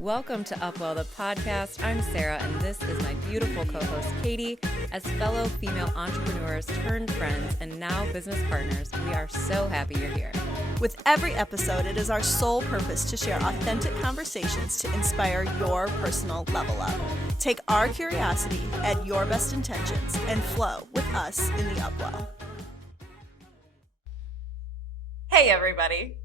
Welcome to UpWell The Podcast. I'm Sarah, and this is my beautiful co-host, Katie. As fellow female entrepreneurs turned friends and now business partners, we are so happy you're here. With every episode, it is our sole purpose to share authentic conversations to inspire your personal level up. Take our curiosity, add your best intentions, and flow with us in the UpWell. Hey, everybody.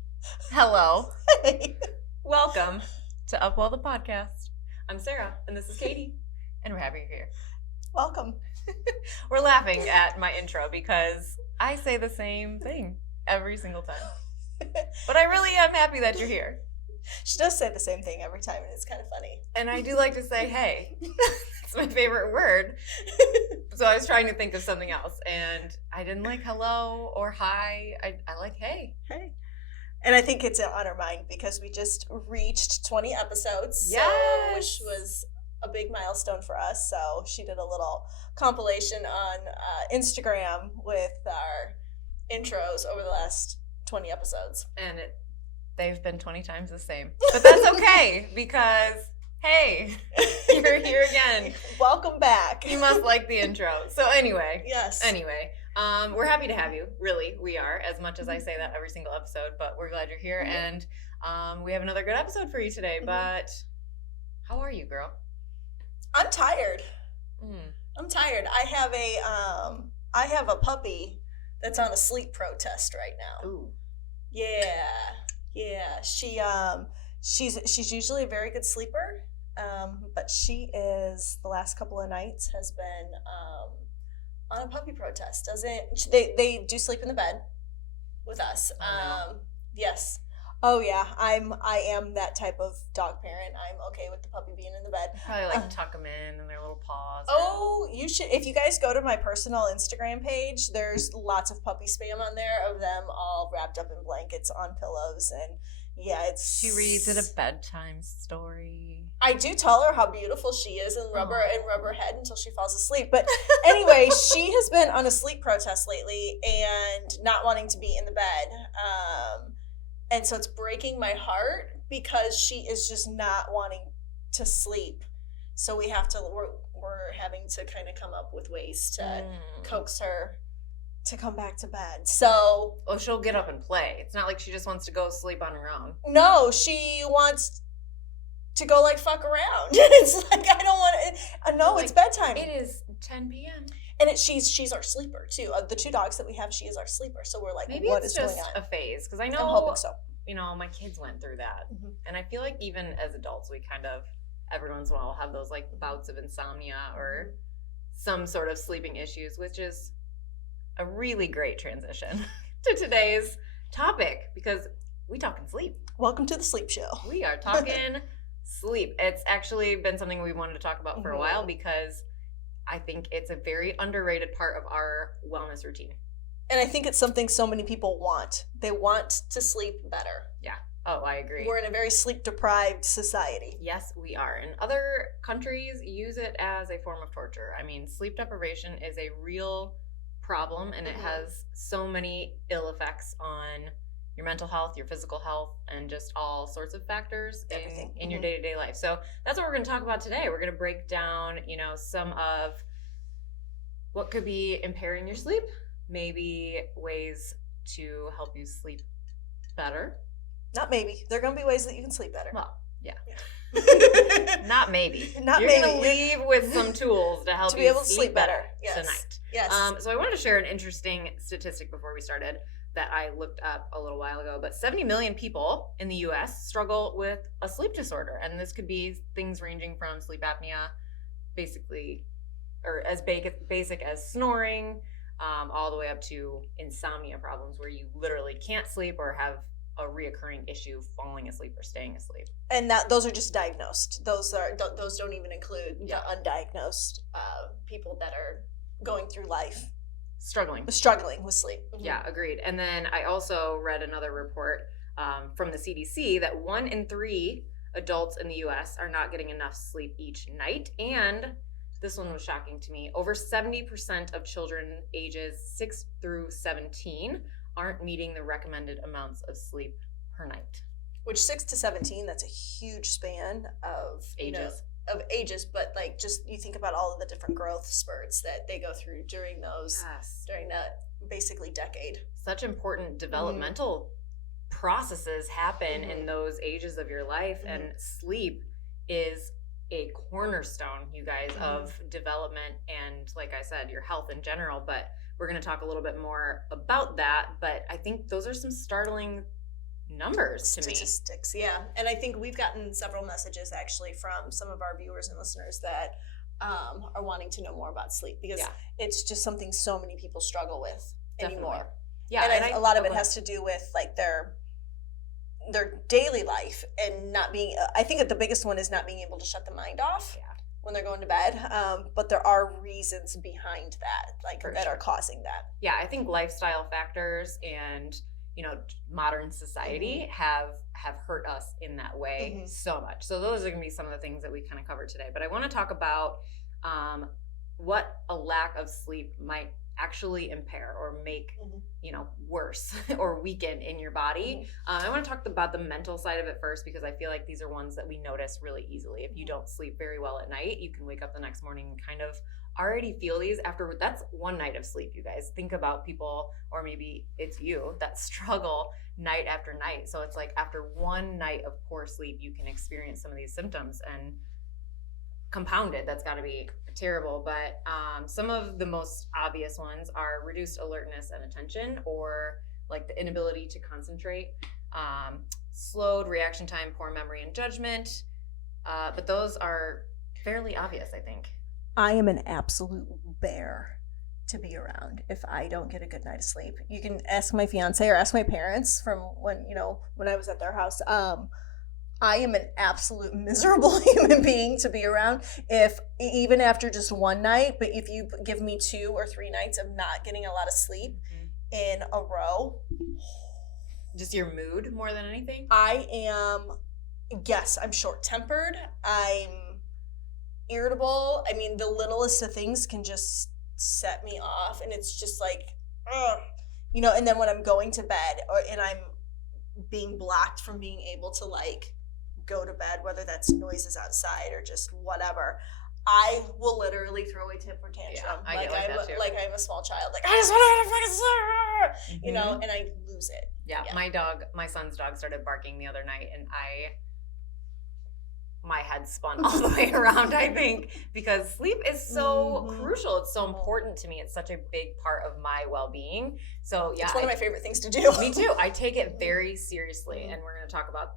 Hello. Hey. Welcome to UpWell The Podcast. I'm Sarah, and this is Katie, and we're happy you're here. Welcome. We're laughing at my intro because I say the same thing every single time. But I really am happy that you're here. She does say the same thing every time, and it's kind of funny. And I do like to say, hey. It's my favorite word. So I was trying to think of something else, and I didn't like hello or hi. I like hey. Hey. And I think it's on our mind because we just reached 20 episodes, yes! So, which was a big milestone for us. So she did a little compilation on Instagram with our intros over the last 20 episodes. And they've been 20 times the same. But that's okay because, hey, you're here again. Welcome back. You must like the intro. So anyway. Yes. We're happy to have you. Really, we are, as much as I say that every single episode, but we're glad you're here. Mm-hmm. And we have another good episode for you today. Mm-hmm. But how are you, girl? I'm tired. I'm tired. I have a puppy that's on a sleep protest right now. Ooh. Yeah. She's usually a very good sleeper, but she is the last couple of nights has been on a puppy protest. They do sleep in the bed with us. No. Yes. Oh yeah. I am that type of dog parent. I'm okay with the puppy being in the bed. Probably tuck them in their little paws. Oh, you should. If you guys go to my personal Instagram page, there's lots of puppy spam on there of them all wrapped up in blankets on pillows, and yeah, She reads it a bedtime story. I do tell her how beautiful she is and rub her head until she falls asleep. But anyway, she has been on a sleep protest lately and not wanting to be in the bed. And so it's breaking my heart because she is just not wanting to sleep. So we're having to kind of come up with ways to coax her to come back to bed. So she'll get up and play. It's not like she just wants to go sleep on her own. No, she wants to go fuck around. It's like I don't want to. No, it's bedtime. It is 10 p.m. And she's our sleeper too. The two dogs that we have, she is our sleeper. So we're like, maybe what it's is just going on? A phase because I know. I'm hoping so. My kids went through that, and I feel like even as adults, we kind of every once in a while have those bouts of insomnia or some sort of sleeping issues, which is a really great transition to today's topic because we talking sleep. Welcome to the sleep show. We are talking sleep. It's actually been something we wanted to talk about for a while because I think it's a very underrated part of our wellness routine. And I think it's something so many people want. They want to sleep better. Yeah. Oh, I agree. We're in a very sleep-deprived society. Yes, we are. And other countries use it as a form of torture. I mean, sleep deprivation is a real problem, and it has so many ill effects on your mental health, your physical health, and just all sorts of factors in your day-to-day life. So that's what we're going to talk about today. We're going to break down, some of what could be impairing your sleep, maybe ways to help you sleep better. Not maybe. There are going to be ways that you can sleep better. Well, yeah. Not maybe. You're maybe. Going to leave with some tools to help to you be able to sleep better tonight. Yes. So I wanted to share an interesting statistic before we started that I looked up a little while ago. But 70 million people in the U.S. struggle with a sleep disorder. And this could be things ranging from sleep apnea, basically, or as basic as snoring, all the way up to insomnia problems where you literally can't sleep or have a reoccurring issue falling asleep or staying asleep. And those are just diagnosed. Those don't even include the undiagnosed people that are going through life struggling with sleep. Yeah, agreed. And then I also read another report from the CDC that 1 in 3 adults in the U.S. are not getting enough sleep each night. And this one was shocking to me. Over 70% of children ages 6 through 17 aren't meeting the recommended amounts of sleep per night. Which 6 to 17, that's a huge span of ages, but like just you think about all of the different growth spurts that they go through during that basically decade. Such important developmental processes happen in those ages of your life, and sleep is a cornerstone, you guys, of development and, like I said, your health in general. But we're going to talk a little bit more about that. But I think those are some startling numbers to me. Statistics, yeah. And I think we've gotten several messages actually from some of our viewers and listeners that are wanting to know more about sleep, because it's just something so many people struggle with anymore. Yeah, and a lot of it has to do with like their daily life and not being, I think that the biggest one is not being able to shut the mind off when they're going to bed. But there are reasons behind that, like are causing that. Yeah, I think lifestyle factors and modern society have hurt us in that way so much. So those are going to be some of the things that we kind of covered today. But I want to talk about what a lack of sleep might actually impair or make worse or weaken in your body. I want to talk about the mental side of it first, because I feel like these are ones that we notice really easily. If you don't sleep very well at night, you can wake up the next morning and kind of already feel these after. That's one night of sleep, you guys. Think about people, or maybe it's you, that struggle night after night. So it's like after one night of poor sleep, you can experience some of these symptoms, and compounded, that's got to be terrible. But some of the most obvious ones are reduced alertness and attention, or like the inability to concentrate, slowed reaction time, poor memory and judgment. But those are fairly obvious, I think. I am an absolute bear to be around if I don't get a good night of sleep. You can ask my fiance or ask my parents from when I was at their house. I am an absolute miserable human being to be around, if even after just one night. But if you give me 2 or 3 nights of not getting a lot of sleep in a row, just your mood more than anything. I'm short-tempered. I'm irritable. I mean, the littlest of things can just set me off, and it's just like, and then when I'm going to bed and I'm being blocked from being able to like go to bed, whether that's noises outside or just whatever, I will literally throw a temper tantrum. Yeah, like I'm a small child. Like, I just want to fucking sleep, and I lose it. Yeah, my son's dog started barking the other night, and my head spun all the way around, I think, because sleep is so crucial. It's so important to me. It's such a big part of my well-being. So yeah, it's one of my favorite things to do. Me too. I take it very seriously, and we're going to talk about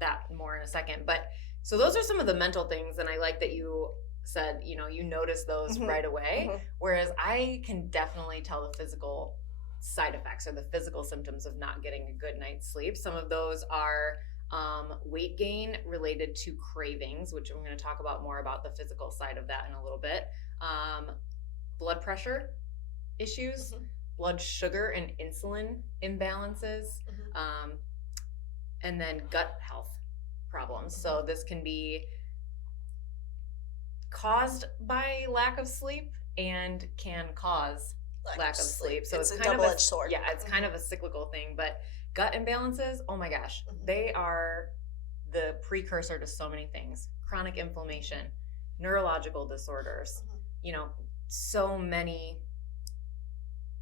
that more in a second. But so those are some of the mental things, and I like that you said, you notice those right away, whereas I can definitely tell the physical side effects or the physical symptoms of not getting a good night's sleep. Some of those are weight gain related to cravings, which I'm going to talk about more about the physical side of that in a little bit. Blood pressure issues, blood sugar and insulin imbalances, and then gut health problems. So this can be caused by lack of sleep and can cause lack of sleep. So it's a kind of double-edged sword. Yeah, it's kind of a cyclical thing, but gut imbalances, oh my gosh, they are the precursor to so many things. Chronic inflammation, neurological disorders, so many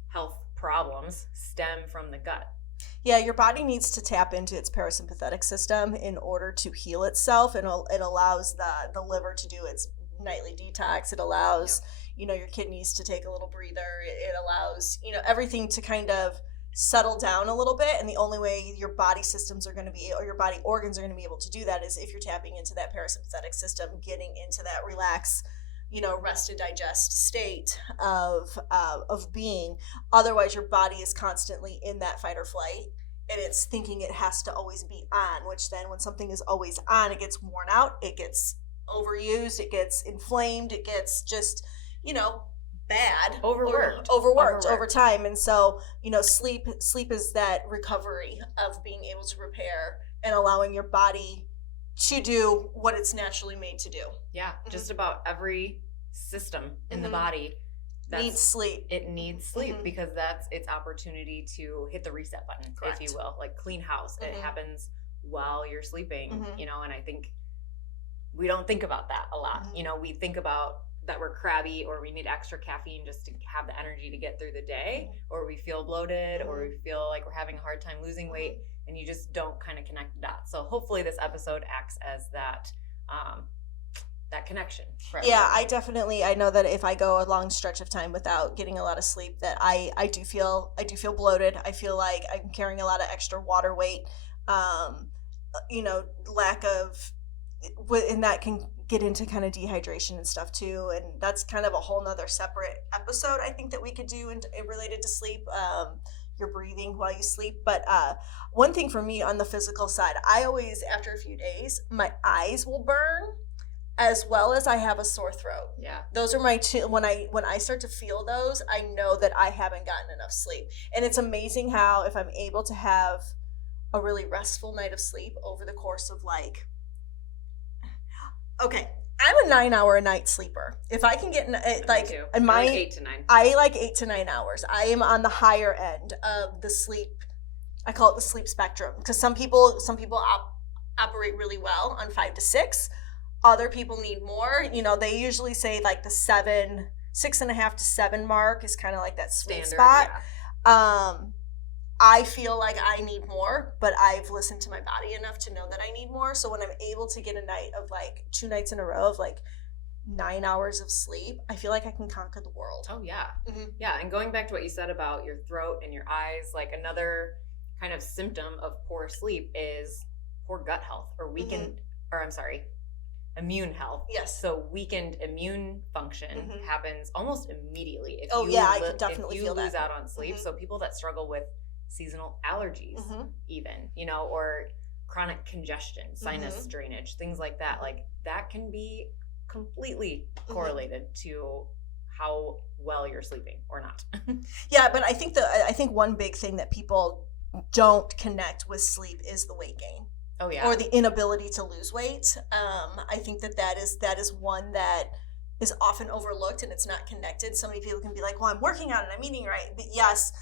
health problems stem from the gut. Yeah, your body needs to tap into its parasympathetic system in order to heal itself, and it allows the liver to do its nightly detox. It allows, your kidneys to take a little breather. It allows, everything to kind of settle down a little bit, and the only way your body systems are going to be, or your body organs are going to be able to do that, is if you're tapping into that parasympathetic system, getting into that relax, rest and digest state of being. Otherwise, your body is constantly in that fight or flight, and it's thinking it has to always be on, which then when something is always on, it gets worn out, it gets overused, it gets inflamed, it gets just, bad, overworked over time. And so sleep is that recovery of being able to repair and allowing your body to do what it's naturally made to do. Yeah, just about every system in the body needs sleep. It needs sleep because that's its opportunity to hit the reset button. Correct. If you will, like clean house. It happens while you're sleeping, you know, and I think we don't think about that a lot. You know, we think about that we're crabby or we need extra caffeine just to have the energy to get through the day, or we feel bloated, or we feel like we're having a hard time losing weight, and you just don't kind of connect the dots. So hopefully this episode acts as that that connection. Yeah, I know that if I go a long stretch of time without getting a lot of sleep, that I do feel bloated. I feel like I'm carrying a lot of extra water weight. You know, lack of, and that can get into kind of dehydration and stuff too, and that's kind of a whole nother separate episode I think that we could do related to sleep, your breathing while you sleep. But one thing for me on the physical side, I always, after a few days, my eyes will burn as well as I have a sore throat. Yeah, those are my two. When I start to feel those, I know that I haven't gotten enough sleep. And it's amazing how if I'm able to have a really restful night of sleep over the course of like, okay, I'm a 9-hour a night sleeper. If I can get like 8 to 9. I like 8 to 9 hours. I am on the higher end of the sleep. I call it the sleep spectrum, because some people operate really well on 5 to 6. Other people need more. You know, they usually say like the 6.5 to 7 mark is kind of like that sweet spot. Yeah. I feel like I need more, but I've listened to my body enough to know that I need more. So when I'm able to get a night of like 2 nights in a row of like 9 hours of sleep, I feel like I can conquer the world. Oh yeah. Yeah. And going back to what you said about your throat and your eyes, like another kind of symptom of poor sleep is poor gut health, or weakened, immune health. Yes. So weakened immune function happens almost immediately if I can definitely feel lose out on sleep. So people that struggle with seasonal allergies, even, you know, or chronic congestion, sinus drainage, things like that, like that can be completely correlated to how well you're sleeping or not. Yeah, but I think one big thing that people don't connect with sleep is the weight gain. Oh yeah. Or the inability to lose weight. I think that is one that is often overlooked and it's not connected. So many people can be like, well, I'm working on it, I'm eating right. But yes,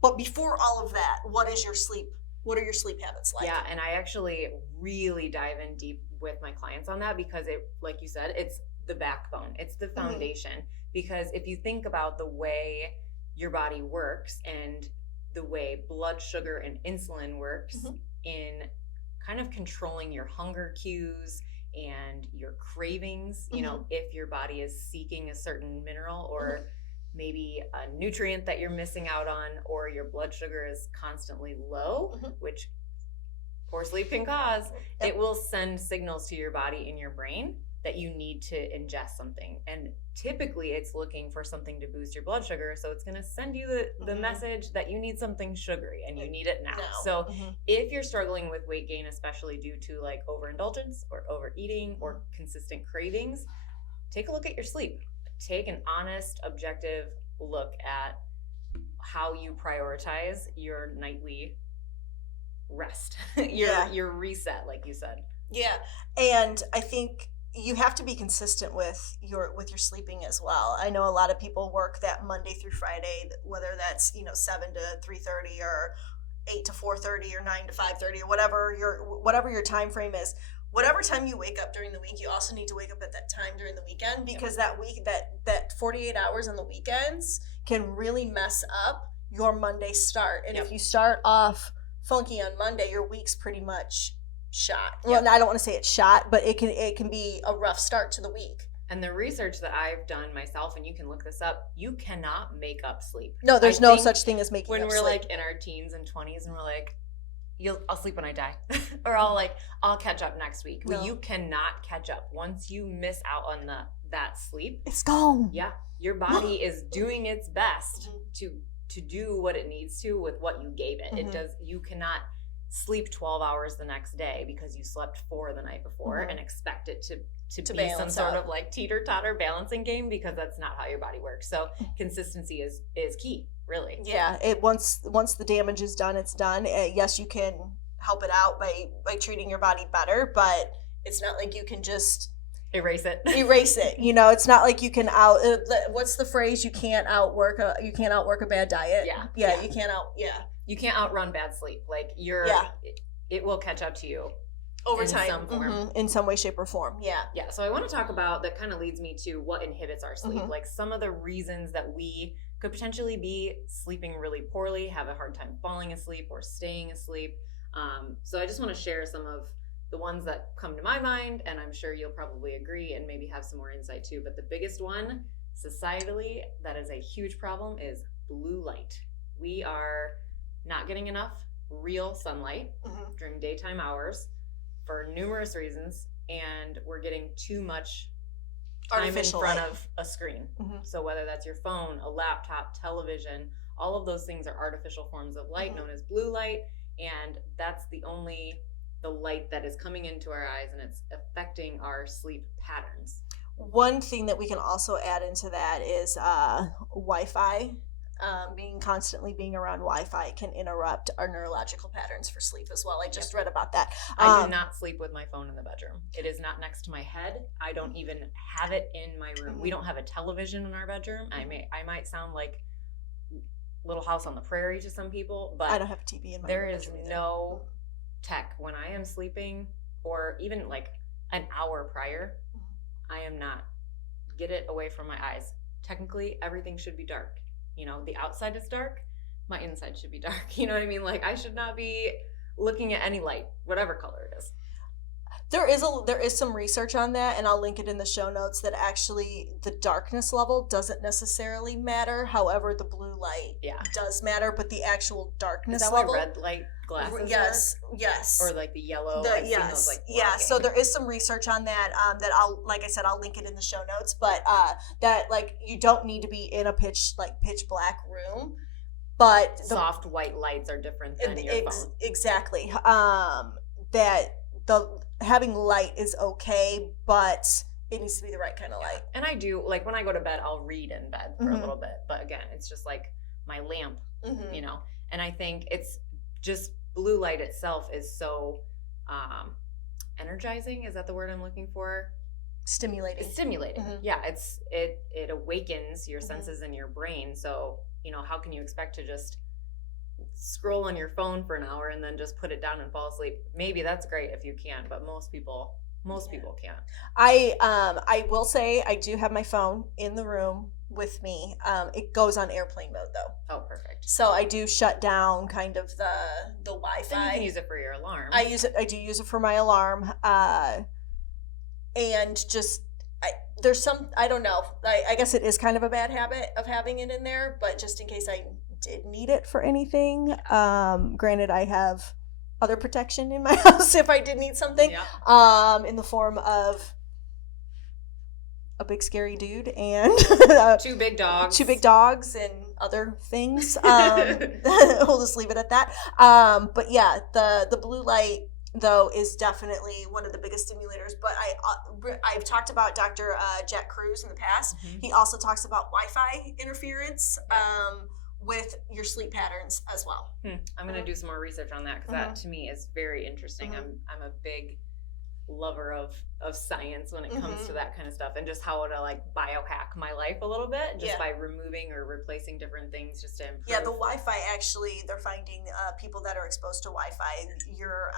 but before all of that, what are your sleep habits like? Yeah, and I actually really dive in deep with my clients on that, because it, like you said, it's the backbone. It's the foundation. Because if you think about the way your body works and the way blood sugar and insulin works in kind of controlling your hunger cues and your cravings, you know, if your body is seeking a certain mineral or maybe a nutrient that you're missing out on, or your blood sugar is constantly low, which poor sleep can cause, it will send signals to your body and your brain that you need to ingest something. And typically it's looking for something to boost your blood sugar. So it's going to send you the message that you need something sugary and you need it now. So if you're struggling with weight gain, especially due to like overindulgence or overeating or consistent cravings, take a look at your sleep. Take an honest, objective look at how you prioritize your nightly rest, your reset, like you said. Yeah, and I think you have to be consistent with your sleeping as well. I know a lot of people work that Monday through Friday, whether that's 7 to 3:30 or 8 to 4:30 or 9 to 5:30 or whatever your time frame is. Whatever time you wake up during the week, you also need to wake up at that time during the weekend, because that 48 hours on the weekends can really mess up your Monday start. And if you start off funky on Monday, your week's pretty much shot. Well, I don't want to say it's shot, but it can be a rough start to the week. And the research that I've done myself, and you can look this up, you cannot make up sleep. No, there's no such thing as making up sleep. When we're like in our teens and 20s and we're like, I'll sleep when I die, or I'll catch up next week. No. Well, you cannot catch up. Once you miss out on that sleep, it's gone. Yeah, your body is doing its best to do what it needs to with what you gave it. It does. You cannot sleep 12 hours the next day because you slept 4 the night before and expect it to be some sort of like teeter-totter balancing game, because that's not how your body works. So consistency is key. Really? Yeah. Once the damage is done, it's done. Yes, you can help it out by treating your body better, but it's not like you can just erase it. It's not like you can what's the phrase? You can't outwork a bad diet. Yeah. You can't You can't outrun bad sleep. Like it will catch up to you over in time, some form. In some way, shape, or form. Yeah. Yeah. So I want to talk about, that kind of leads me to what inhibits our sleep. Like some of the reasons that we could potentially be sleeping really poorly, have a hard time falling asleep or staying asleep. So I just want to share some of the ones that come to my mind, and I'm sure you'll probably agree and maybe have some more insight too. But the biggest one societally that is a huge problem is blue light. We are not getting enough real sunlight during daytime hours for numerous reasons, and we're getting too much time artificial in front light. of a screen. So whether that's your phone, a laptop, television, all of those things are artificial forms of light known as blue light, and that's the light that is coming into our eyes, and it's affecting our sleep patterns. One thing that we can also add into that is Wi-Fi. Constantly being around Wi-Fi can interrupt our neurological patterns for sleep as well. I just read about that. I do not sleep with my phone in the bedroom. It is not next to my head. I don't even have it in my room. We don't have a television in our bedroom. I might sound like Little House on the Prairie to some people, but I don't have a TV in my there bedroom is either. no tech when I am sleeping, or even like an hour prior. I am not. Get it away from my eyes. Technically, everything should be dark. You know, the outside is dark, my inside should be dark. You know what I mean? Like, I should not be looking at any light, whatever color it is. There is some research on that, and I'll link it in the show notes, that actually the darkness level doesn't necessarily matter. However, the blue light does matter, but the actual darkness is that level. Why red light glasses Yes. Or like the yellow. Yes. So there is some research on that. That I'll link it in the show notes. But that, like, you don't need to be in a pitch black room, but soft white lights are different than your phone. Exactly. That having light is okay, but it needs to be the right kind of light. And I do, like, when I go to bed, I'll read in bed for a little bit. But again, it's just like my lamp, you know. And I think it's just blue light itself is so energizing. Is that the word I'm looking for? Stimulating. It's stimulating. Yeah, it awakens your senses in your brain. So, you know, how can you expect to just scroll on your phone for an hour and then just put it down and fall asleep? Maybe that's great if you can, but most people can't. I will say I do have my phone in the room with me. It goes on airplane mode though. Oh, perfect. So I do shut down kind of the Wi-Fi. Then you can use it for your alarm. I do use it for my alarm. And just there's some, I don't know. I guess it is kind of a bad habit of having it in there, but just in case I did need it for anything. Granted, I have other protection in my house if I did need something. In the form of a big scary dude and two big dogs and other things. We'll just leave it at that. But yeah, the blue light though is definitely one of the biggest stimulators. But I've talked about Dr. Jack Kruse in the past. He also talks about Wi-Fi interference with your sleep patterns as well. I'm going to do some more research on that, because that to me is very interesting. I'm a big lover of science when it comes to that kind of stuff, and just how to like biohack my life a little bit just by removing or replacing different things just to improve. Yeah, the Wi-Fi, actually, they're finding people that are exposed to Wi-Fi, your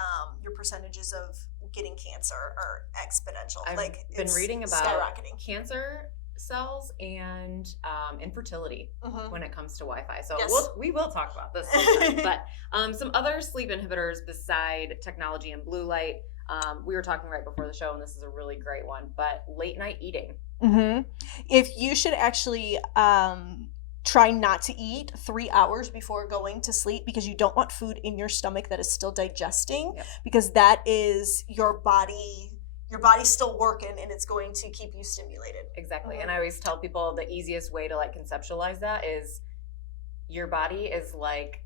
percentages of getting cancer are exponential. I've been reading about skyrocketing cancer cells and infertility when it comes to Wi-Fi. So we will talk about this sometime. But some other sleep inhibitors beside technology and blue light. We were talking right before the show, and this is a really great one, but late night eating. If you should actually try not to eat 3 hours before going to sleep, because you don't want food in your stomach that is still digesting, because that is your body's still working, and it's going to keep you stimulated. Exactly. And I always tell people the easiest way to like conceptualize that is your body is like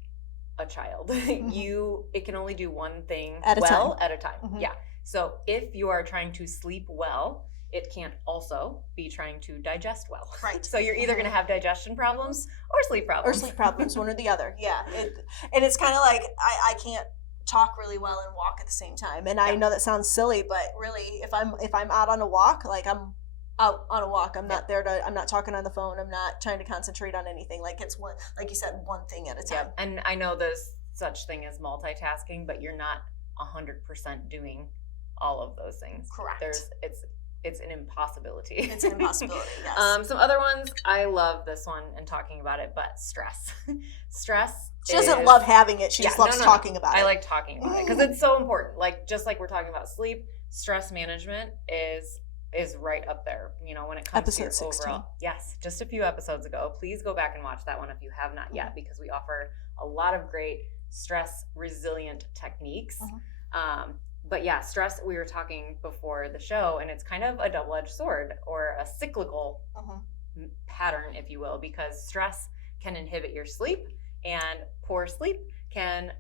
a child. It can only do one thing at a time. Yeah. So if you are trying to sleep well, it can't also be trying to digest well. Right. So you're either going to have digestion problems or sleep problems. One or the other. Yeah. And it's kind of like I can't talk really well and walk at the same time. And I know that sounds silly, but really, if I'm out on a walk, like I'm out on a walk, I'm not I'm not talking on the phone, I'm not trying to concentrate on anything. Like it's like you said, one thing at a time. And I know there's such thing as multitasking, but you're not 100% doing all of those things. Correct. It's an impossibility. It's an impossibility, yes. Some other ones, I love this one and talking about it, but stress. Stress. She doesn't love having it. She just loves talking about it. I like talking about it because it's so important. Like, just like we're talking about sleep, stress management is right up there, when it comes to your overall. Yes, just a few episodes ago. Please go back and watch that one if you have not yet, because we offer a lot of great stress resilient techniques. But yeah, stress, we were talking before the show, and it's kind of a double-edged sword, or a cyclical pattern, if you will, because stress can inhibit your sleep, and poor sleep can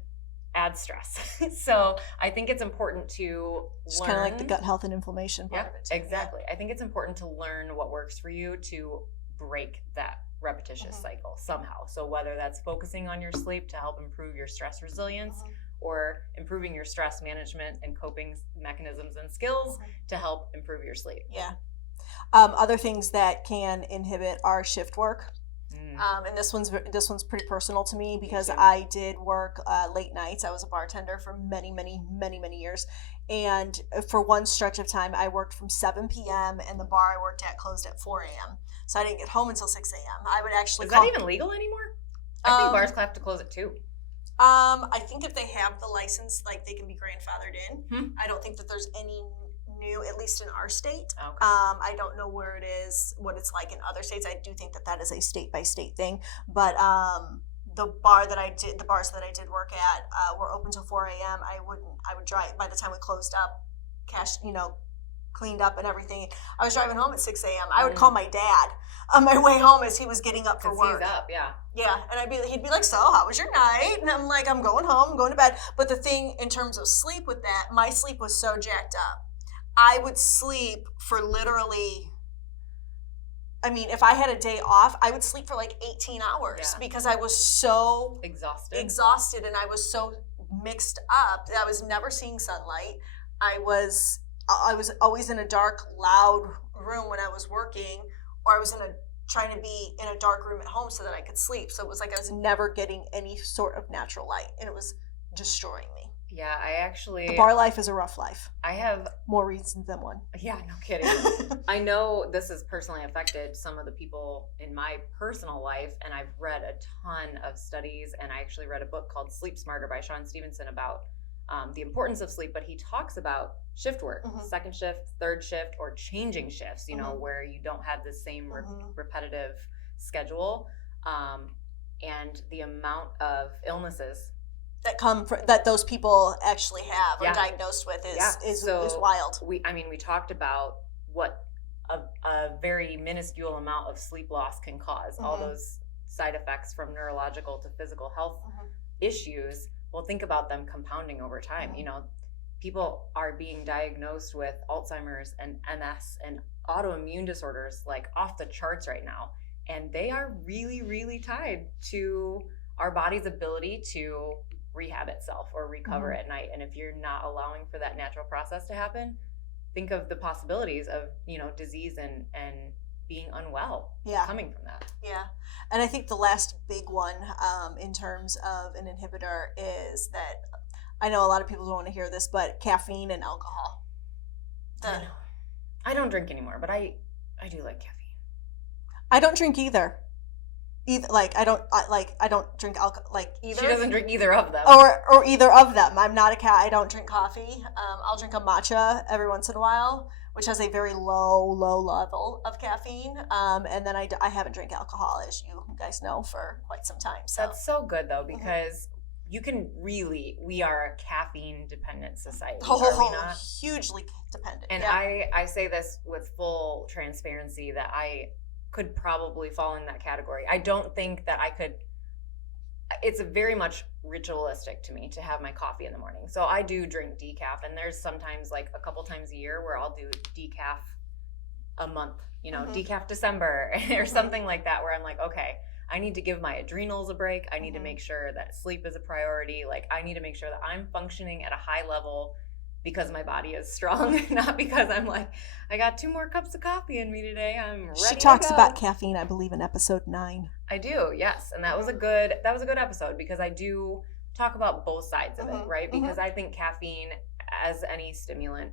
add stress. So I think it's important to It's learn. kind of like the gut health and inflammation part of it too. Exactly. I think it's important to learn what works for you to break that repetitious cycle somehow. So whether that's focusing on your sleep to help improve your stress resilience, or improving your stress management and coping mechanisms and skills to help improve your sleep. Yeah. Other things that can inhibit are shift work. And this one's pretty personal to me because I did work late nights. I was a bartender for many, many, many, many years. And for one stretch of time, I worked from 7 p.m. and the bar I worked at closed at 4 a.m. So I didn't get home until 6 a.m. I would actually Is that even legal anymore? I think bars have to close at 2. I think if they have the license, like, they can be grandfathered in. I don't think that there's any new, at least in our state. Okay. I don't know where it is, what it's like in other states. I do think that is a state by state thing. But the bars that I did work at were open till 4 a.m. I would drive, by the time we closed up, cleaned up and everything, I was driving home at 6 a.m. I would call my dad on my way home as he was getting up for work. He's up, yeah. Yeah, and he'd be like, so how was your night? And I'm like, I'm going home, I'm going to bed. But the thing in terms of sleep with that, my sleep was so jacked up. I would sleep for literally, if I had a day off, I would sleep for like 18 hours because I was so exhausted and I was so mixed up that I was never seeing sunlight. I was always in a dark, loud room when I was working, or I was trying to be in a dark room at home so that I could sleep. So it was like I was never getting any sort of natural light, and it was destroying me. Yeah, the bar life is a rough life. I have more reasons than one. Yeah, no kidding. I know this has personally affected some of the people in my personal life, and I've read a ton of studies, and I actually read a book called Sleep Smarter by Sean Stevenson about the importance of sleep, but he talks about shift work, second shift, third shift, or changing shifts, where you don't have the same repetitive schedule, and the amount of illnesses that those people actually have or diagnosed with is wild. We talked about what a very minuscule amount of sleep loss can cause, all those side effects from neurological to physical health issues. Well, think about them compounding over time. People are being diagnosed with Alzheimer's and MS and autoimmune disorders like off the charts right now. And they are really, really tied to our body's ability to rehab itself or recover at night. And if you're not allowing for that natural process to happen, think of the possibilities of, disease and being unwell coming from that. Yeah. And I think the last big one in terms of an inhibitor is that, I know a lot of people don't want to hear this, but caffeine and alcohol. I don't drink anymore, but I do like caffeine. I don't drink either. I don't drink alcohol. Either. She doesn't drink either of them. Or either of them. I'm not I don't drink coffee. I'll drink a matcha every once in a while, which has a very low level of caffeine. And then I haven't drank alcohol, as you guys know, for quite some time. So that's so good though, because you can we are a caffeine dependent society. Hugely dependent. And I say this with full transparency that I could probably fall in that category. I don't think that I could. It's very much ritualistic to me to have my coffee in the morning. So I do drink decaf, and there's sometimes like a couple times a year where I'll do decaf a month, decaf December or something like that, where I'm like, okay, I need to give my adrenals a break. I need to make sure that sleep is a priority. Like, I need to make sure that I'm functioning at a high level because my body is strong, not because I'm like, I got 2 more cups of coffee in me today. I'm ready. She talks about caffeine, I believe, in episode 9. I do, yes, and that was a good episode because I do talk about both sides of it, Mhm, right? Because I think caffeine, as any stimulant,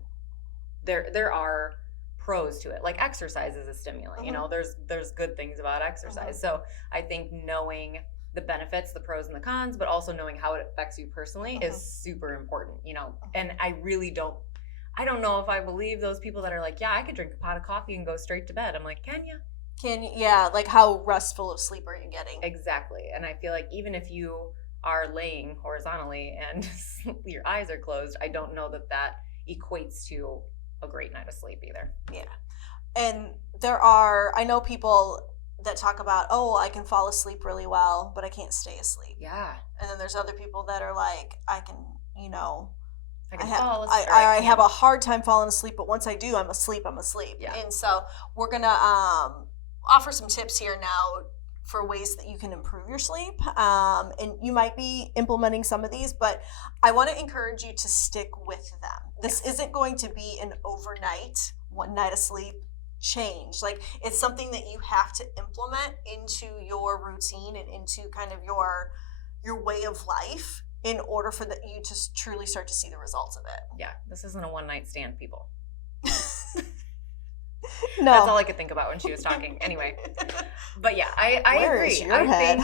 there are pros to it. Like exercise is a stimulant, you know, there's good things about exercise. So I think knowing the benefits, the pros and the cons, but also knowing how it affects you personally is super important, you know. And I don't know if I believe those people that are like, yeah, I could drink a pot of coffee and go straight to bed. I'm like, can you? Yeah, like how restful of sleep are you getting? Exactly. And I feel like even if you are laying horizontally and your eyes are closed, I don't know that equates to a great night of sleep either. Yeah. And I know people that talk about, oh, I can fall asleep really well, but I can't stay asleep. Yeah. And then there's other people that are like, I can fall asleep. I have a hard time falling asleep, but once I do, I'm asleep. Yeah. And so we're going to offer some tips here now for ways that you can improve your sleep. And you might be implementing some of these, but I want to encourage you to stick with them. This isn't going to be an overnight, one night of sleep change. Like, it's something that you have to implement into your routine and into kind of your way of life in order for you to truly start to see the results of it. Yeah, this isn't a one night stand, people. No. That's all I could think about when she was talking. Anyway, but yeah, I Where agree. Is your head?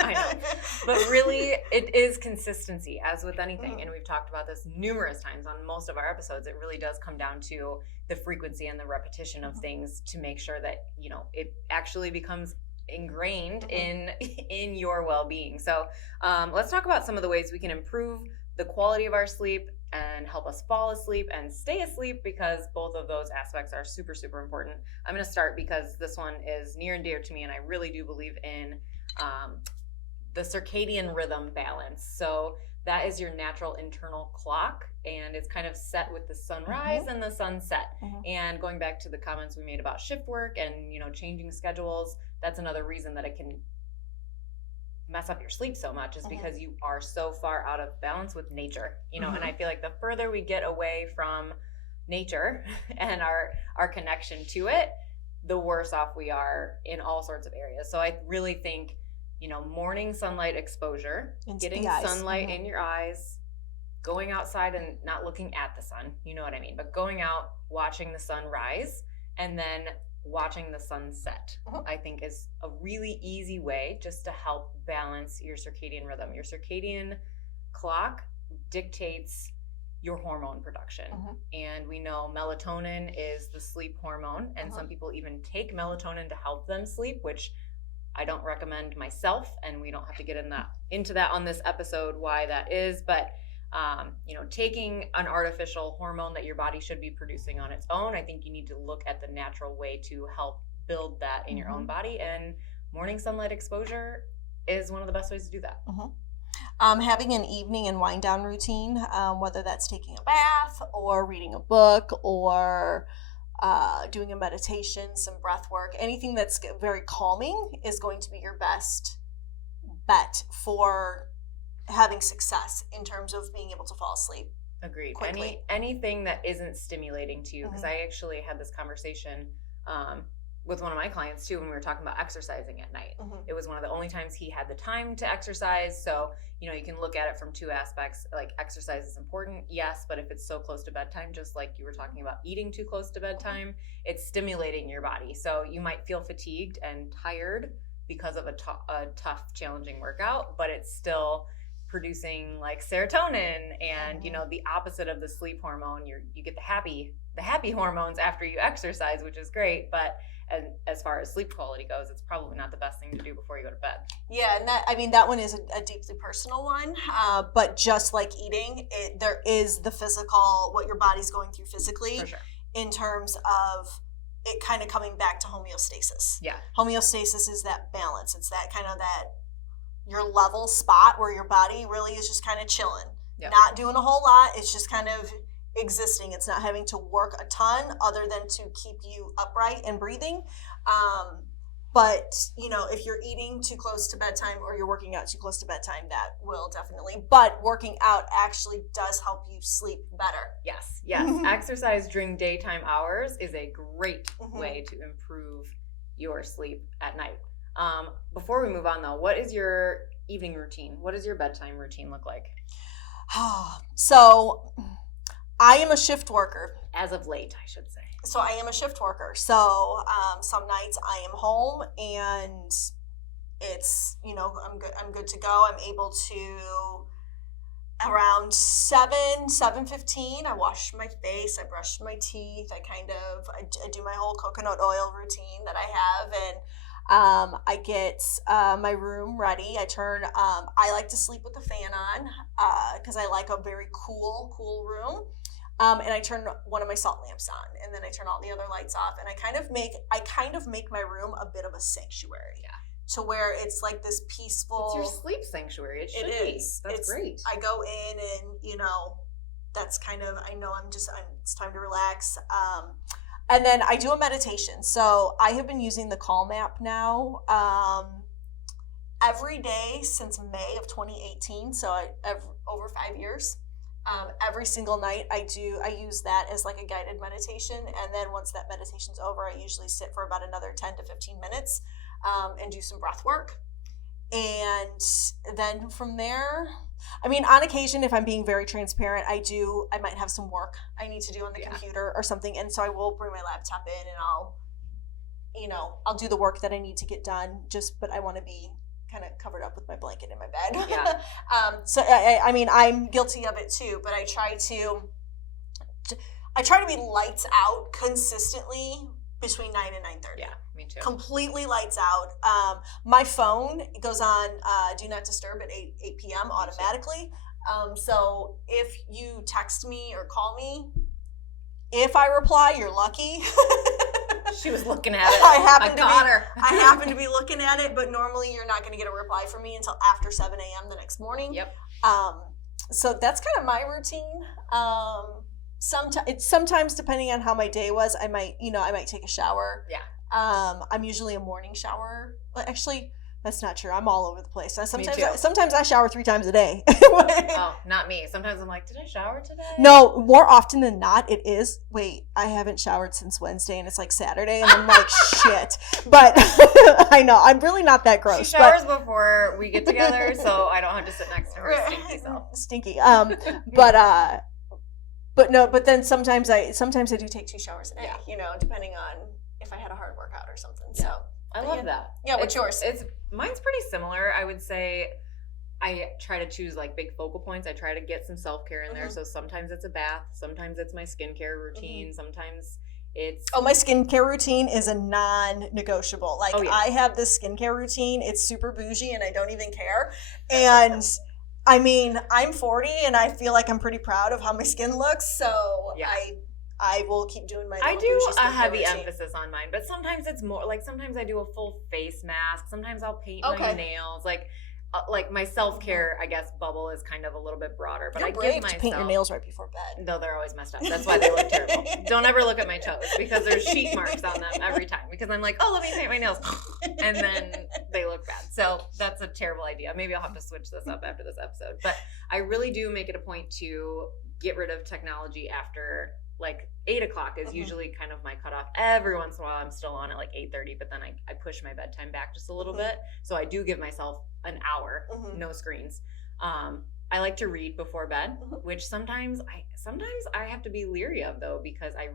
I know. But really, it is consistency, as with anything. And we've talked about this numerous times on most of our episodes. It really does come down to the frequency and the repetition of things to make sure that, you know, it actually becomes ingrained in your well-being. So let's talk about some of the ways we can improve the quality of our sleep and help us fall asleep and stay asleep, because both of those aspects are super, super important. I'm going to start because this one is near and dear to me, and I really do believe in the circadian rhythm balance. So that is your natural internal clock, and it's kind of set with the sunrise and the sunset. And going back to the comments we made about shift work and, you know, changing schedules, that's another reason that it can mess up your sleep so much, is because you are so far out of balance with nature, you know. And I feel like the further we get away from nature and our connection to it, the worse off we are in all sorts of areas. So I really think, you know, morning sunlight exposure, getting sunlight in your eyes, going outside and not looking at the sun, you know what I mean, but going out, watching the sun rise, and then watching the sunset, I think is a really easy way just to help balance your circadian rhythm. Your circadian clock dictates your hormone production. And we know melatonin is the sleep hormone, and some people even take melatonin to help them sleep, which I don't recommend myself, and we don't have to get into that on this episode why that is. But you know, taking an artificial hormone that your body should be producing on its own, I think you need to look at the natural way to help build that in your own body. And morning sunlight exposure is one of the best ways to do that. Having an evening and wind down routine, whether that's taking a bath or reading a book or doing a meditation, some breath work, anything that's very calming is going to be your best bet for having success in terms of being able to fall asleep. Agreed. Quickly. Anything that isn't stimulating to you, because I actually had this conversation with one of my clients too when we were talking about exercising at night. It was one of the only times he had the time to exercise. So, you know, you can look at it from two aspects. Like, exercise is important, yes, but if it's so close to bedtime, just like you were talking about eating too close to bedtime, it's stimulating your body. So you might feel fatigued and tired because of a tough, challenging workout, but it's still producing like serotonin and you know, the opposite of the sleep hormone. You get the happy hormones after you exercise, which is great, but as far as sleep quality goes, it's probably not the best thing to do before you go to bed. Yeah, and that one is a deeply personal one, but just like eating, there is the physical, what your body's going through physically. For sure. In terms of it kind of coming back to homeostasis. Yeah. Homeostasis is that balance. It's that kind of that your level spot where your body really is just kind of chilling, not doing a whole lot. It's just kind of existing. It's not having to work a ton other than to keep you upright and breathing. But, you know, if you're eating too close to bedtime or you're working out too close to bedtime, that will definitely. But working out actually does help you sleep better. Yes. Exercise during daytime hours is a great way to improve your sleep at night. Before we move on though, what is your evening routine? What does your bedtime routine look like? So I am a shift worker. As of late, I should say. So I am a shift worker. So some nights I am home and it's, I'm good to go. I'm able to, around 7:15, I wash my face, I brush my teeth, I do my whole coconut oil routine that I have, and I get my room ready. I like to sleep with the fan on because I like a very cool room. And I turn one of my salt lamps on, and then I turn all the other lights off, and I kind of make my room a bit of a sanctuary. Yeah. To where it's like this peaceful. It's your sleep sanctuary. It should be. That's great. I go in and that's kind of, I know it's time to relax. And then I do a meditation. So I have been using the Calm app now every day since May of 2018. So over 5 years. Every single night I use that as like a guided meditation. And then once that meditation's over, I usually sit for about another 10 to 15 minutes and do some breath work. And then from there, on occasion, if I'm being very transparent, I might have some work I need to do on the computer or something. And so I will bring my laptop in and I'll do the work that I need to get done, but I want to be kind of covered up with my blanket in my bed. Yeah. So I'm guilty of it too, but I try to be lights out consistently between 9 and 9:30. Yeah, me too. Completely lights out. My phone goes on do not disturb at 8 p.m. automatically. So if you text me or call me, if I reply, you're lucky. She was looking at it. I happen to be looking at it, but normally you're not going to get a reply from me until after 7 a.m. the next morning. Yep. So that's kind of my routine. Sometimes depending on how my day was, I might take a shower. Yeah. I'm usually a morning shower. Actually, that's not true. I'm all over the place. Sometimes Sometimes I shower 3 times a day. Oh, not me. Sometimes I'm like, did I shower today? No, more often than not, it is. Wait, I haven't showered since Wednesday, and it's like Saturday, and I'm like, shit. But I know I'm really not that gross. She showers before we get together, so I don't have to sit next to her stinky self. Stinky. But then sometimes I do take 2 showers a day. Yeah. Depending on if I had a hard workout or something. Yeah. So I love that. Yeah, what's yours? Mine's pretty similar. I would say I try to choose like big focal points. I try to get some self-care in there. So sometimes it's a bath, sometimes it's my skincare routine, sometimes it's my skincare routine is a non-negotiable. Like I have this skincare routine. It's super bougie and I don't even care. And I'm 40 and I feel like I'm pretty proud of how my skin looks. So yeah. I will keep doing my I do a heavy routine. Emphasis on mine, but sometimes it's more like sometimes I do a full face mask. Sometimes I'll paint my nails. Like my self-care, I guess, bubble is kind of a little bit broader. But You're brave to paint your nails right before bed. No, they're always messed up. That's why they look terrible. Don't ever look at my toes because there's sheet marks on them every time. Because I'm like, oh, let me paint my nails, and then they look bad. So that's a terrible idea. Maybe I'll have to switch this up after this episode. But I really do make it a point to get rid of technology after like 8 o'clock is usually kind of my cutoff. Every once in a while I'm still on at like 8:30, but then I push my bedtime back just a little bit. So I do give myself an hour, no screens. I like to read before bed, which sometimes I have to be leery of though, because I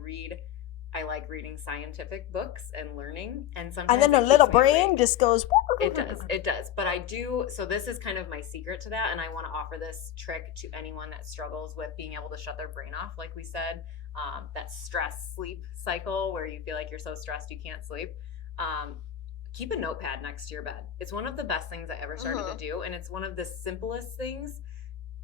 like reading scientific books and learning, and sometimes and then a little brain just goes. It does. But I do. So this is kind of my secret to that, and I want to offer this trick to anyone that struggles with being able to shut their brain off, like we said, that stress sleep cycle where you feel like you're so stressed you can't sleep. Keep a notepad next to your bed. It's one of the best things I ever started to do, and it's one of the simplest things.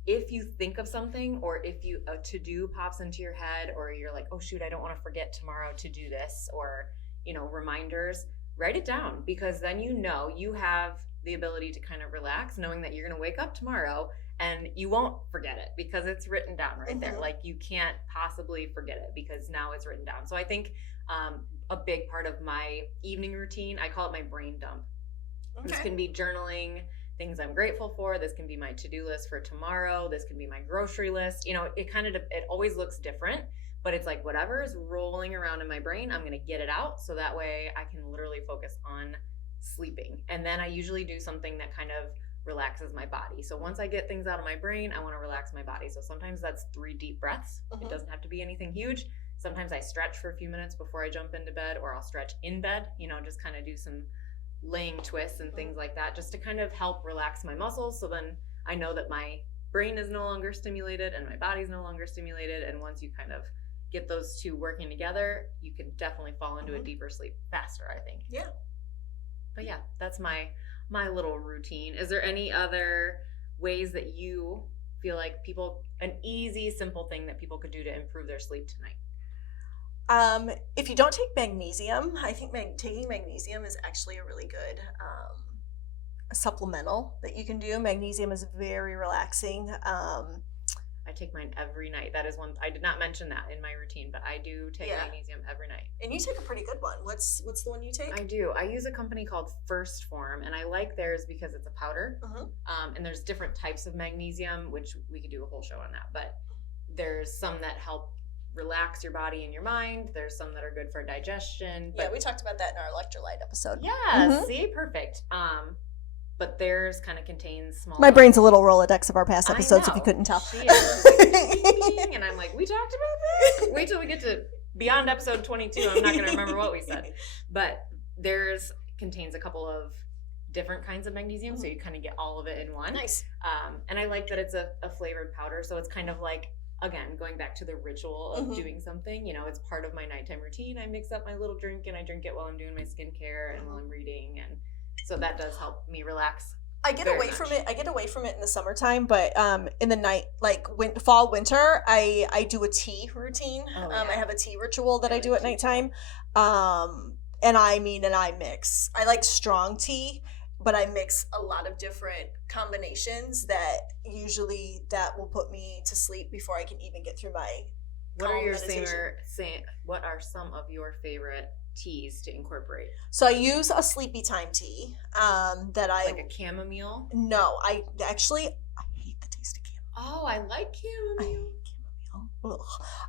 If you think of something, or if a to-do pops into your head, or you're like, oh shoot, I don't want to forget tomorrow to do this, or reminders, write it down, because then you have the ability to kind of relax knowing that you're going to wake up tomorrow and you won't forget it because it's written down right there. Like you can't possibly forget it because now it's written down. So I think a big part of my evening routine, I call it my brain dump. Okay. This can be journaling, things I'm grateful for. This can be my to-do list for tomorrow. This can be my grocery list. It always looks different, but it's like whatever is rolling around in my brain, I'm going to get it out. So that way I can literally focus on sleeping. And then I usually do something that kind of relaxes my body. So once I get things out of my brain, I want to relax my body. So sometimes that's 3 deep breaths. It doesn't have to be anything huge. Sometimes I stretch for a few minutes before I jump into bed, or I'll stretch in bed, just kind of do some laying twists and things like that, just to kind of help relax my muscles. So then I know that my brain is no longer stimulated and my body's no longer stimulated. And once you kind of get those two working together, you can definitely fall into a deeper sleep faster, I think. Yeah. But yeah, that's my little routine. Is there any other ways that you feel like an easy, simple thing that people could do to improve their sleep tonight? If you don't take magnesium, I think taking magnesium is actually a really good supplemental that you can do. Magnesium is very relaxing. I take mine every night. That is one I did not mention that in my routine, but I do take magnesium every night. And you take a pretty good one. What's the one you take? I do. I use a company called First Form, and I like theirs because it's a powder. And there's different types of magnesium, which we could do a whole show on that. But there's some that help relax your body and your mind. There's some that are good for digestion. Yeah, we talked about that in our electrolyte episode. Yeah, see, perfect. But theirs kind of contains small. My brain's a little Rolodex of our past episodes, if you couldn't tell. She is like, ding, and I'm like, we talked about this? Wait till we get to beyond episode 22. I'm not going to remember what we said. But theirs contains a couple of different kinds of magnesium, so you kind of get all of it in one. Nice. And I like that it's a flavored powder, so it's kind of like, again, going back to the ritual of doing something, it's part of my nighttime routine. I mix up my little drink, and I drink it while I'm doing my skincare and while I'm reading, and so that does help me relax. I get away from it in the summertime, but in the night, like fall, winter, I do a tea routine. I have a tea ritual that I do at nighttime. And I mix. I like strong tea, but I mix a lot of different combinations that will put me to sleep before I can even get through my What are some of your favorite teas to incorporate? So I use a sleepy time tea like a chamomile. No, I hate the taste of chamomile. Oh, I like chamomile. I hate chamomile.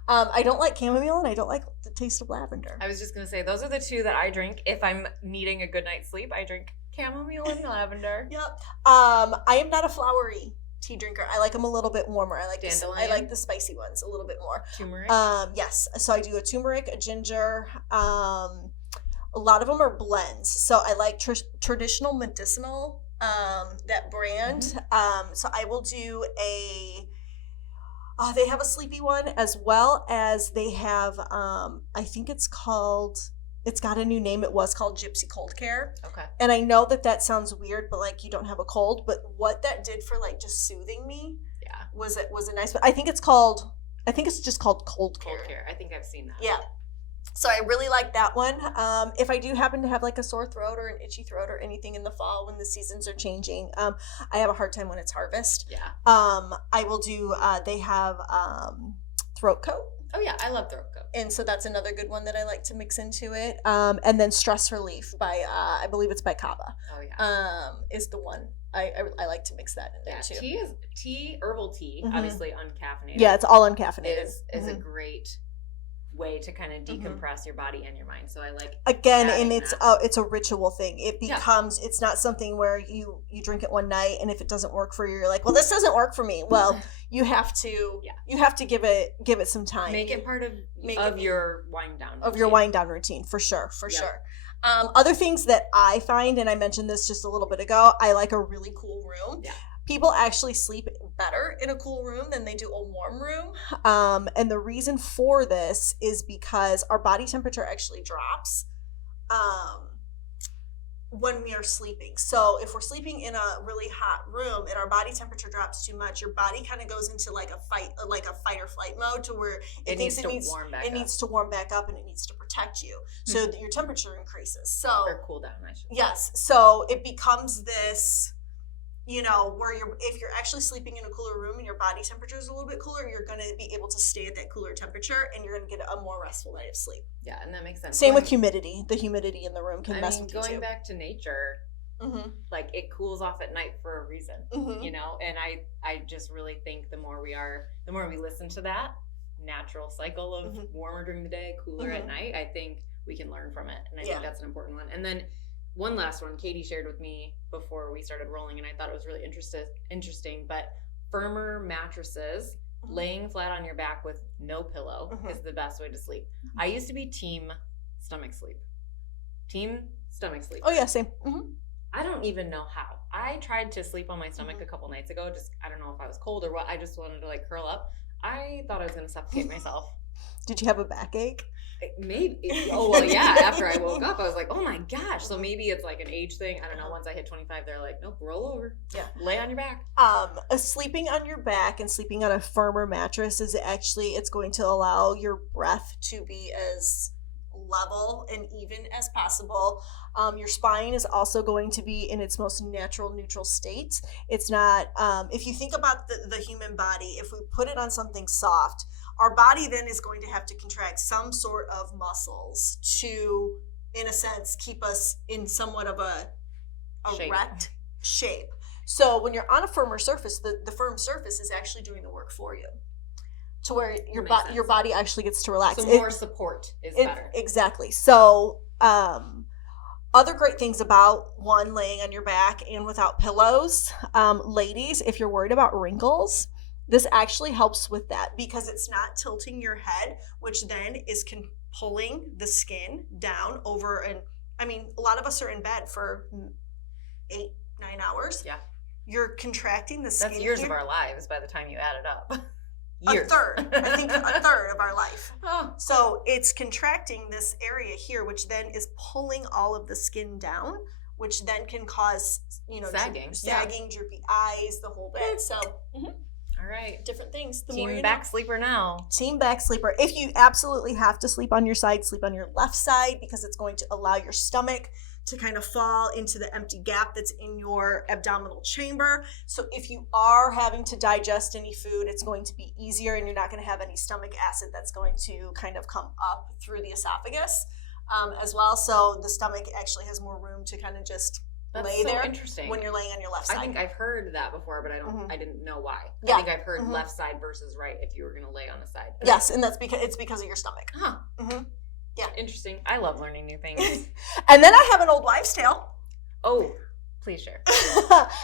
I don't like chamomile, and I don't like the taste of lavender. I was just gonna say those are the two that I drink if I'm needing a good night's sleep. I drink chamomile and lavender. Yep. I am not a flowery tea drinker. I like them a little bit warmer. I like the spicy ones a little bit more. Turmeric? Yes. So I do a turmeric, a ginger. A lot of them are blends. So I like traditional medicinal, that brand. So I will do they have a sleepy one, as well as they have, I think it's got a new name. It was called Gypsy Cold Care. Okay. And I know that sounds weird, but like you don't have a cold, but what that did for like just soothing me was a nice, but I think it's just called Cold Care. Cold Care. I think I've seen that. Yeah. So I really like that one. If I do happen to have like a sore throat or an itchy throat or anything in the fall when the seasons are changing, I have a hard time when it's harvest. Yeah. I will do, they have throat coat. Oh yeah, I love throat coat. And so that's another good one that I like to mix into it. And then Stress Relief by, I believe it's by Kava. Oh yeah. Is the one. I like to mix that in there too. Herbal tea, obviously uncaffeinated. Yeah, it's all uncaffeinated. Is a great way to kind of decompress your body and your mind. So I like and it's a ritual thing. It becomes it's not something where you drink it one night, and if it doesn't work for you, you're like, well, this doesn't work for me. Well, you have to give it some time. Make it part of your wind down routine. Your wind down routine, for sure. Other things that I find, and I mentioned this just a little bit ago, I like a really cool room. Yeah. People actually sleep better in a cool room than they do a warm room. And the reason for this is because our body temperature actually drops when we are sleeping. So if we're sleeping in a really hot room and our body temperature drops too much, your body kind of goes into like a fight or flight mode, to where it needs to warm back up, and it needs to protect you, so that your temperature increases. So or cool down, I should say. Yes. So it becomes this, where if you're actually sleeping in a cooler room and your body temperature is a little bit cooler, you're going to be able to stay at that cooler temperature, and you're going to get a more restful night of sleep. Yeah, and that makes sense. Same with humidity. The humidity in the room can mess with you too. Going back to nature, like it cools off at night for a reason, and I just really think the more we listen to that natural cycle of warmer during the day, cooler at night, I think we can learn from it. And I think that's an important one. And then one last one Katie shared with me before we started rolling, and I thought it was really interesting, but firmer mattresses, laying flat on your back with no pillow is the best way to sleep. I used to be team stomach sleep. Oh, yeah, same. I don't even know how. I tried to sleep on my stomach a couple nights ago. Just, I don't know if I was cold or what. I just wanted to like curl up. I thought I was going to suffocate myself. Did you have a backache? Maybe. Oh, well, yeah. After I woke up, I was like, oh my gosh. So maybe it's like an age thing. I don't know. Once I hit 25, they're like, nope, roll over. Yeah. Lay on your back. Sleeping on your back and sleeping on a firmer mattress is actually, it's going to allow your breath to be as level and even as possible. Your spine is also going to be in its most natural, neutral state. It's not, if you think about the human body, if we put it on something soft, our body then is going to have to contract some sort of muscles to, in a sense, keep us in somewhat of a erect shape. So when you're on a firmer surface, the firm surface is actually doing the work for you, to where your body actually gets to relax. So more support is better. Exactly. So other great things about laying on your back and without pillows, ladies, if you're worried about wrinkles, this actually helps with that because it's not tilting your head, which then is pulling the skin down over. And I mean, a lot of us are in bed for 8-9 hours. Yeah. You're contracting the skin. That's years of our lives by the time you add it up. Years. A third. I think a third of our life. Oh. So it's contracting this area here, which then is pulling all of the skin down, which then can cause, sagging, droopy eyes, the whole bit. So, all right. Different things. Team back sleeper now. Team back sleeper. If you absolutely have to sleep on your side, sleep on your left side because it's going to allow your stomach to kind of fall into the empty gap that's in your abdominal chamber. So if you are having to digest any food, it's going to be easier and you're not going to have any stomach acid that's going to kind of come up through the esophagus as well. So the stomach actually has more room to kind of just lay there when you're laying on your left side. I think I've heard that before, but I didn't know why. Yeah. I think I've heard left side versus right if you were going to lay on a side. Yes, and that's because of your stomach. Yeah. Interesting. I love learning new things. And then I have an old wives' tale. Oh, please share.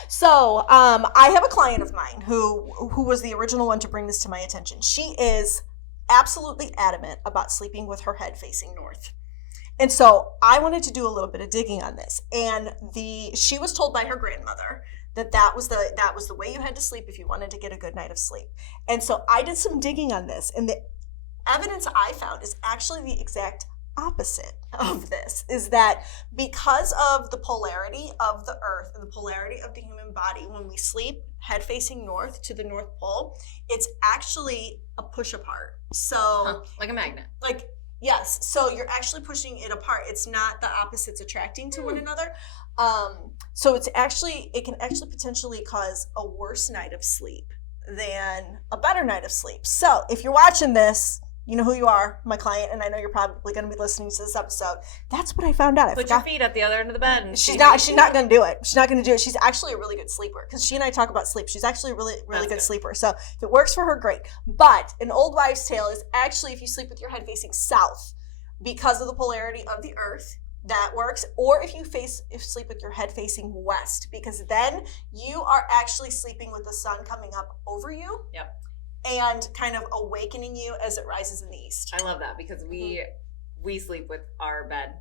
So I have a client of mine who was the original one to bring this to my attention. She is absolutely adamant about sleeping with her head facing north. And so I wanted to do a little bit of digging on this. And she was told by her grandmother that was the way you had to sleep if you wanted to get a good night of sleep. And so I did some digging on this, and the evidence I found is actually the exact opposite of this, is that because of the polarity of the earth and the polarity of the human body, when we sleep head facing north to the North Pole, it's actually a push apart. So like a magnet. Yes, so you're actually pushing it apart. It's not the opposites attracting to one another. So it can actually potentially cause a worse night of sleep than a better night of sleep. So if you're watching this, you know who you are, my client, and I know you're probably going to be listening to this episode. That's what I found out. Put your feet at the other end of the bed. And she's not going to do it. She's not going to do it. She's actually a really good sleeper because she and I talk about sleep. She's actually a really, really good sleeper. So if it works for her, great. But an old wives' tale is actually if you sleep with your head facing south because of the polarity of the earth, that works. Or if you sleep with your head facing west, because then you are actually sleeping with the sun coming up over you. Yep. And kind of awakening you as it rises in the east. I love that because we sleep with our bed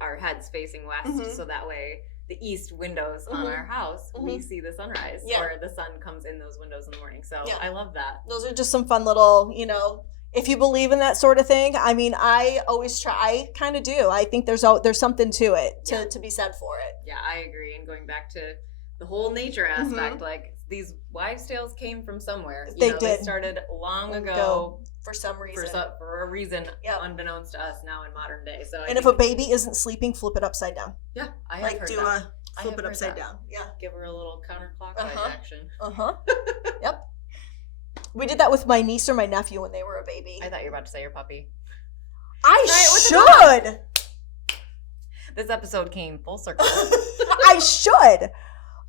our heads facing west, so that way the east windows on our house, we see the sunrise, or the sun comes in those windows in the morning. So I love that. Those are just some fun little, if you believe in that sort of thing. I mean, I always try. I kind of do. I think there's something to it to be said for it. Yeah, I agree. And going back to the whole nature aspect, like these wives' tales came from somewhere. They started long ago for some reason. For a reason unbeknownst to us now in modern day. So if a baby isn't sleeping, flip it upside down. Yeah, I have heard that. Flip it upside down. Yeah. Give her a little counterclockwise action. Yep. We did that with my niece or my nephew when they were a baby. I thought you were about to say your puppy. I should. This episode came full circle. I should.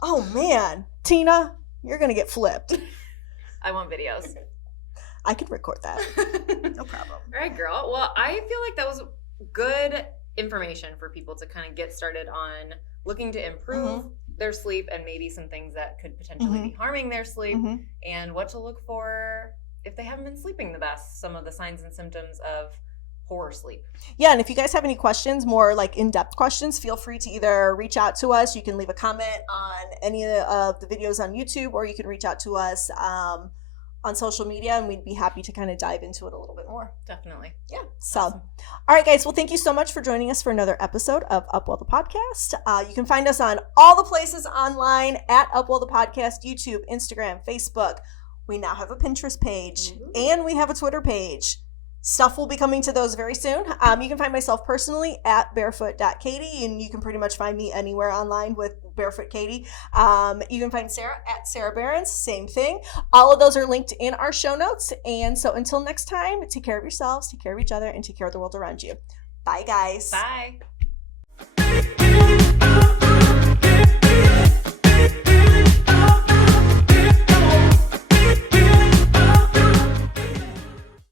Oh, man. Tina, you're going to get flipped. I want videos. I can record that. No problem. All right, girl. Well, I feel like that was good information for people to kind of get started on looking to improve their sleep and maybe some things that could potentially be harming their sleep and what to look for if they haven't been sleeping the best, some of the signs and symptoms of poor sleep. Yeah, and if you guys have any questions, more like in-depth questions, feel free to either reach out to us. You can leave a comment on any of the videos on YouTube, or you can reach out to us on social media, and we'd be happy to kind of dive into it a little bit more. Definitely. Yeah. So, Awesome. All right, guys. Well, thank you so much for joining us for another episode of UpWell The Podcast. You can find us on all the places online at UpWell The Podcast, YouTube, Instagram, Facebook. We now have a Pinterest page, and we have a Twitter page. Stuff will be coming to those very soon. You can find myself personally at barefoot.katie, and you can pretty much find me anywhere online with Barefoot Katie. You can find Sarah at Sarah Behrens, same thing. All of those are linked in our show notes. And so until next time, take care of yourselves, take care of each other, and take care of the world around you. Bye, guys. Bye.